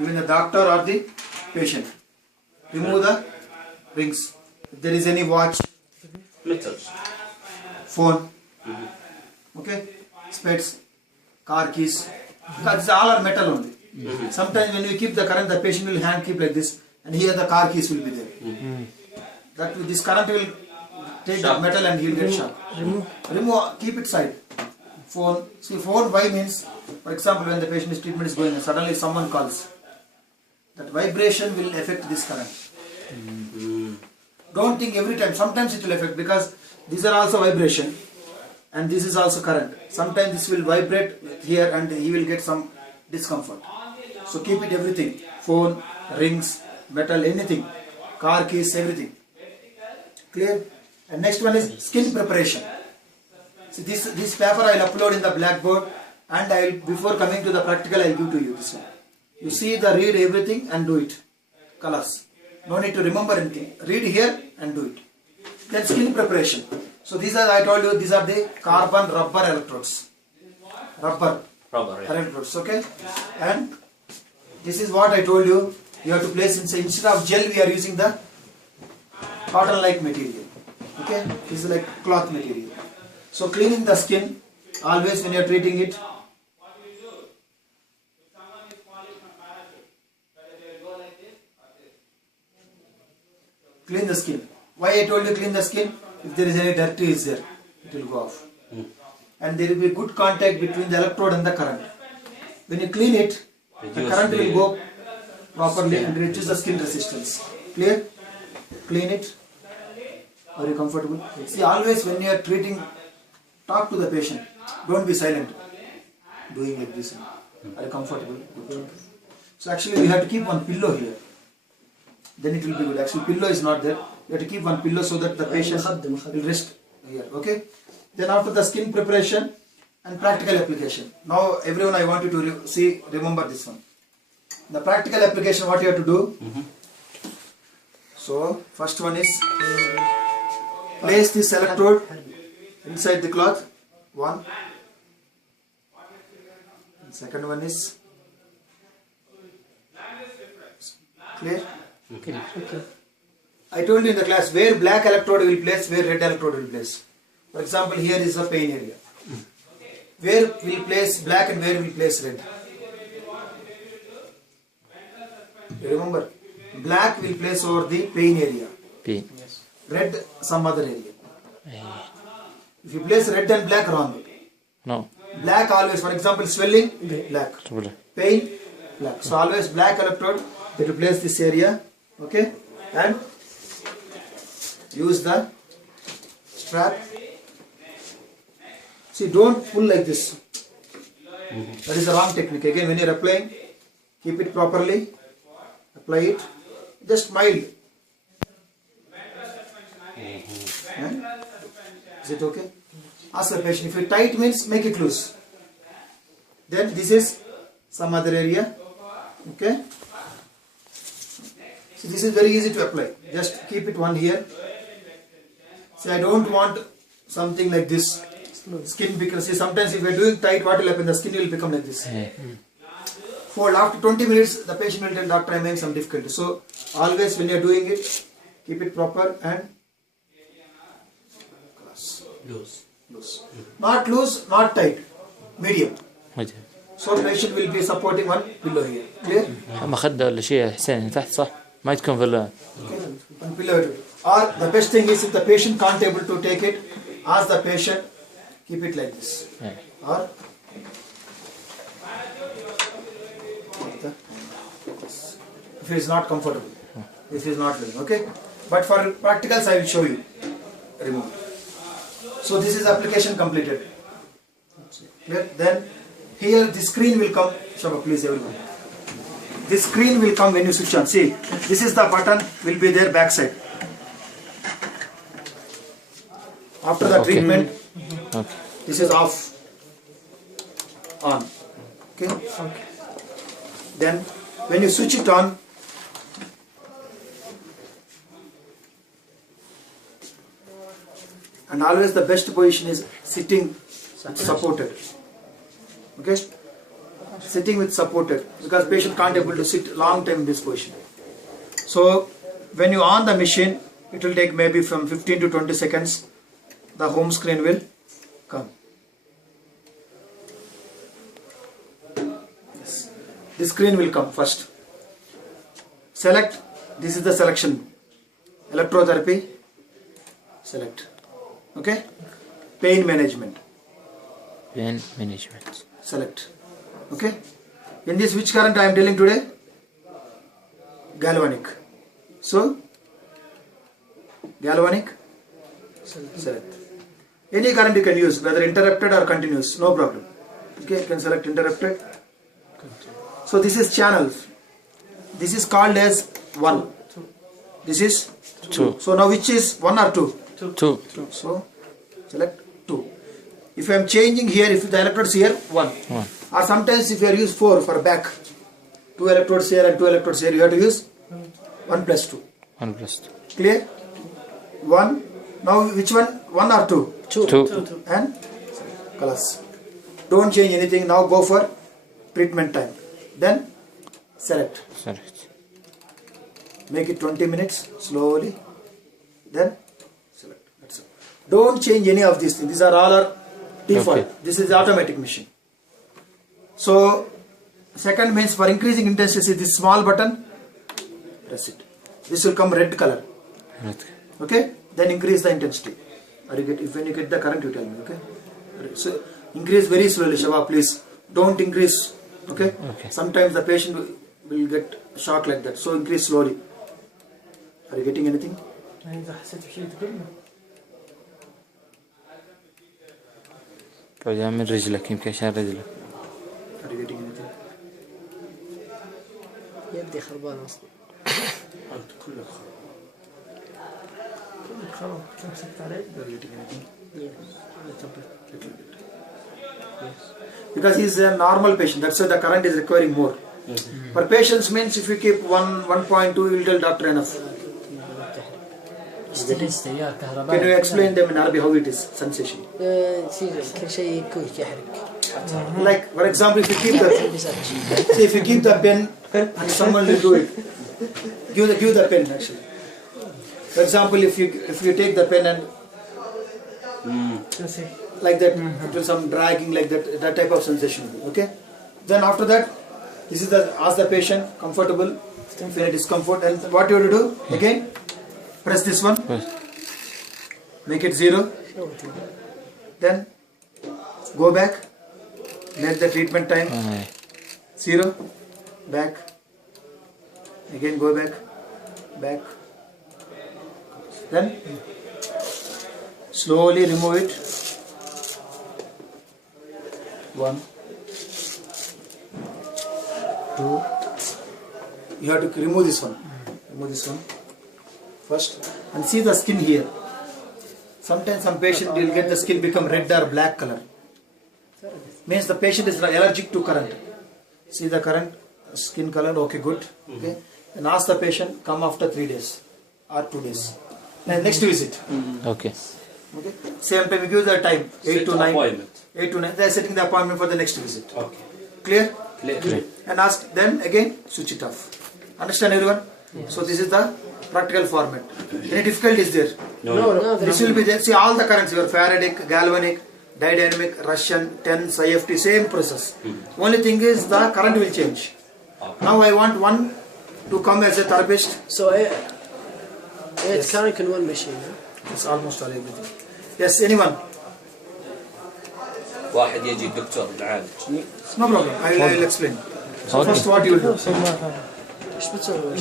even the doctor or the patient. Remove the rings. If there is any watch, metals, phone, okay, specs, car keys, because all are metal only. Sometimes when you keep the current, the patient will hand keep like this, and here the car keys will be there. This current will take the metal and he will get shock. Remove, keep it side. Phone, see phone, why means, for example, when the patient's treatment is going and suddenly someone calls, that vibration will affect this current. Don't think every time, sometimes it will affect, because these are also vibration and this is also current. Sometimes this will vibrate here and he will get some discomfort. So keep it everything, phone, rings, metal, anything, car keys, everything. Clear? And next one is skin preparation. See this paper I will upload in the blackboard, and I will, before coming to the practical, I will give to you this one. You see the read everything and do it. Colors. No need to remember anything. Read here and do it. Then skin preparation. So these are, I told you, these are the carbon rubber electrodes. Rubber electrodes, okay? And this is what I told you. You have to place instead of gel, we are using the cotton like material. Okay? This is like cloth material. So cleaning the skin, always when you are treating it, clean the skin. Why I told you clean the skin? If there is any dirt is there, it will go off. And there will be good contact between the electrode and the current. When you clean it, the current will go properly and reduce the skin resistance. Clear? Clean it. Are you comfortable? See, always when you are treating, talk to the patient. Don't be silent. Doing like this. Are you comfortable? So actually we have to keep one pillow here. Then it will be good. Actually pillow is not there. You have to keep one pillow so that the patient will rest here. Okay? Then after the skin preparation and practical application. Now everyone, I want you to remember this one. The practical application, what you have to do. So first one is place this electrode inside the cloth. One. And second one is clear. Okay. I told you in the class where black electrode will place, where red electrode will place. For example, here is the pain area. Where will place black and where will place red? You remember? Black will place over the pain area. Pain. Red some other area. If you place red and black, wrong. No. Black always, for example, swelling, black. Pain, black. So always black electrode, you have to place this area. Okay? And use the strap. See, don't pull like this. That is the wrong technique. Again, when you are applying, keep it properly. Apply it. Just mild. Is it okay? Ask the patient. If it tight means make it loose. Then this is some other area. Okay? So this is very easy to apply. Just keep it one here. See, I don't want something like this. Skin, because see, sometimes if you are doing tight, what will happen? The skin will become like this. Fold. After 20 minutes, the patient will tell, doctor, I am having some difficulty. So always when you are doing it, keep it proper and loose. Not loose, not tight. Medium. So patient will be supporting one pillow here. Clear? مخدة ولا شيء حسين تحت صح؟ ما تكون في one pillow. Or the best thing is if the patient can't able to take it, ask the patient, keep it like this. Or if it is not comfortable, if it is not doing, okay? But for practicals I will show you. Remove. So this is application completed. Then here the screen will come. Shaba, please everyone. This screen will come when you switch on. See, this is the button will be there backside. After the treatment, this is off, on. Okay. Then when you switch it on, and always the best position is sitting supported. Okay. sitting with supported, because patient can't able to sit long time in this position. So when you on the machine, it will take maybe from 15 to 20 seconds. The home screen will come. Yes. This screen will come first. Select. This is the selection. Electrotherapy. Select. Okay. Pain management. Pain management. Select. Okay. In this, which current I am dealing today? Galvanic. So galvanic. Select. Any current you can use, whether interrupted or continuous, no problem. Okay, you can select interrupted. So this is channels. This is called as 1. This is 2. So now which is 1 or 2? 2. So select 2. If I am changing here, if the electrodes here, 1. 1. Or sometimes if you are use 4 for back, 2 electrodes here and 2 electrodes here, you have to use 1 plus 2. 1 plus 2. Clear? 1. Now which one? 1 or 2? 2. And class. Don't change anything. Now go for treatment time. Then select. Select. Make it 20 minutes slowly. Then select. That's it. Don't change any of these things. These are all our default. Okay. This is the automatic machine. So second means for increasing intensity, this small button, press it. This will come red color. Okay. Then increase the intensity. Or you get, if when you get the current, you tell me. Okay. So increase very slowly, Shava, please. Don't increase. Okay. Okay. Sometimes the patient will get shock like that. So increase slowly. Are you getting anything? طيب من رجلك يمكن عشان رجلك. Are you getting anything? يدي خربان اصلا. أنت كلك خرب مسكت عليه. Are you getting anything? Little bit. Because he is a normal patient, that's why the current is requiring more. For patients means if you keep 1.2, you will tell doctor enough. Can you explain them in Arabic how it is sensation? كل شيء كويك يحرق. Like for example, if you keep the see, if you keep the pen and someone will do it, give the pen actually. For example, if you take the pen and like that, it will some dragging like that type of sensation. Okay. Then after that, this is the ask the patient comfortable, feel discomfort, and what you have to do again? Press this one, make it 0. Then go back, let the treatment time 0, back, again go back, then slowly remove it. 1, 2. You have to remove this one. Remove this one first, and see the skin here. Sometimes some patient will get the skin become red or black color. Means the patient is allergic to current. See the current skin color. Okay, good. Okay, and ask the patient come after 3 days or 2 days. And next visit. Okay. Okay. Same time we give the time 8 to 9. Appointment. 8 to 9. They are setting the appointment for the next visit. Okay. Clear? Clear. And ask then again switch it off. Understand everyone? So this is the practical format. Any difficulties there? No. This will be there. See all the currents, your Faradic, galvanic, dynamic, Russian, TENS, IFT, same process. Only thing is the current will change. Now I want one to come as a therapist. So it's current in one machine. Huh? It's almost all everything. Yes, anyone? واحد يجي الدكتور يعالج. No problem. I'll explain. So first what you will do? ايش بتسوي؟